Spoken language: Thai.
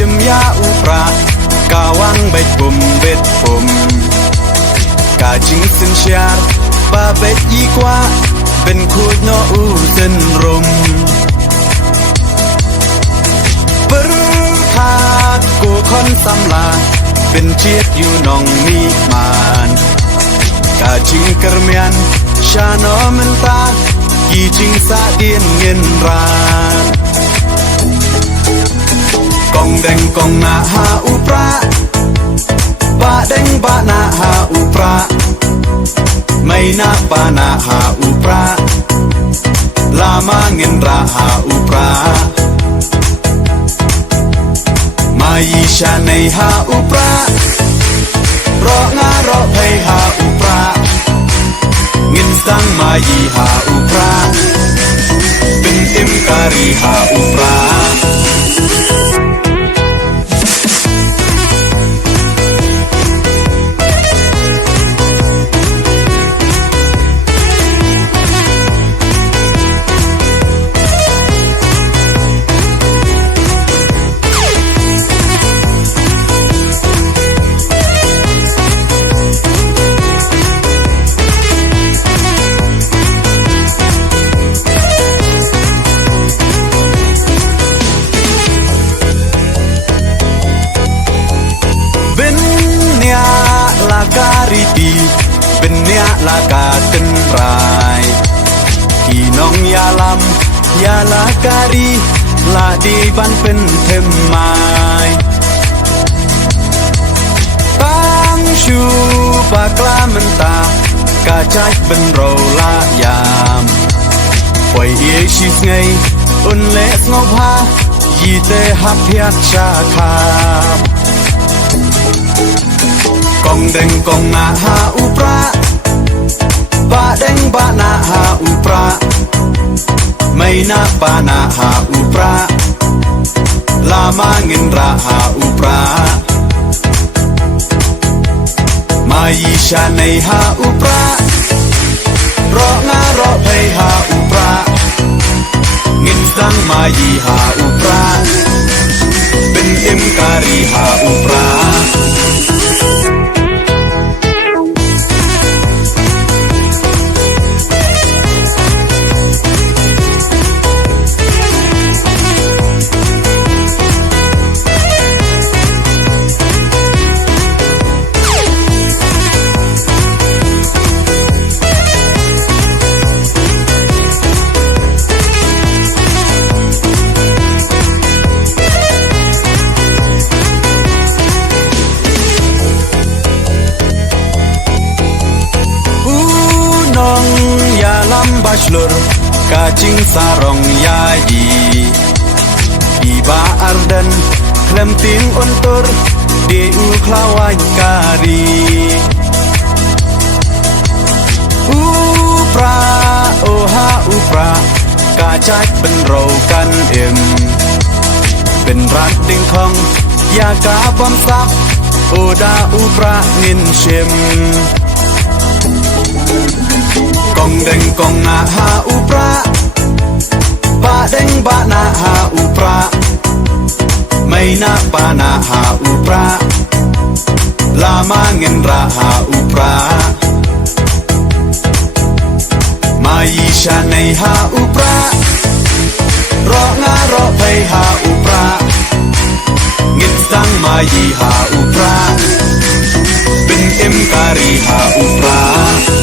ชิมยาอุปรากาวังใบปุ่มเบ็ดปุ่มกาจิงสินเชียร์บาเบ็ดยีกว่าเป็นคูดโนอูเส้นรมปรึคากูคนสำลาเป็นเชียดอยู่นองมีมานกาจิงกระเมียนชาโนมันตากีจิงสาเดียนเงินรานกองแดงกองนาหาอุปราบะแดงบะนาหาอุปราไม่นาปานาหาอุปราลามาเงินราหาอุปรามายีชาในหาอุปรารองารอเพยหาอุปราเงินสังมายีหาอุปราเป็นเอ็มการีหาอุปราการีดีเป็นเนื้อลากาตึนรายพี่น้องยาลำยาลาการีลาดีบันเป็นเทมไม้ตั้งชูปากลามันตากาจัดเป็นเราลายามปล่อยเอชิสไงอุ่นเล็กงบฮายีเตหับเพียชาคากองแดงกองนาหาอุปราบะแดงบะนาหาอุปราไม่นาปานาหาอุปราลามาเงินราหาอุปรามายีชาในหาอุปรารองารอเพยหาอุปราเงินสังมายีหาอุปราเป็นเอ็มการีหาอุปราบาชลรกาจิงสารองยายีอีบาอาร์ดันเคลมติงอุนตุรเดอูคลาวายการีอุปราโอฮาอุปรากาจัดเป็นเรากันเอ็มเป็นรักดิ่งของยากาบอมซับโอดาอุปรานินเชมกองแดงกองนาหาอุปราบะแดงบะนาหาอุปราไม่นาปานาหาอุปราลามาเงินราหาอุปรามายีชาในหาอุปรารองารอเพยหาอุปราเงินสังมายีหาอุปราเป็นเอ็มการีหาอุปรา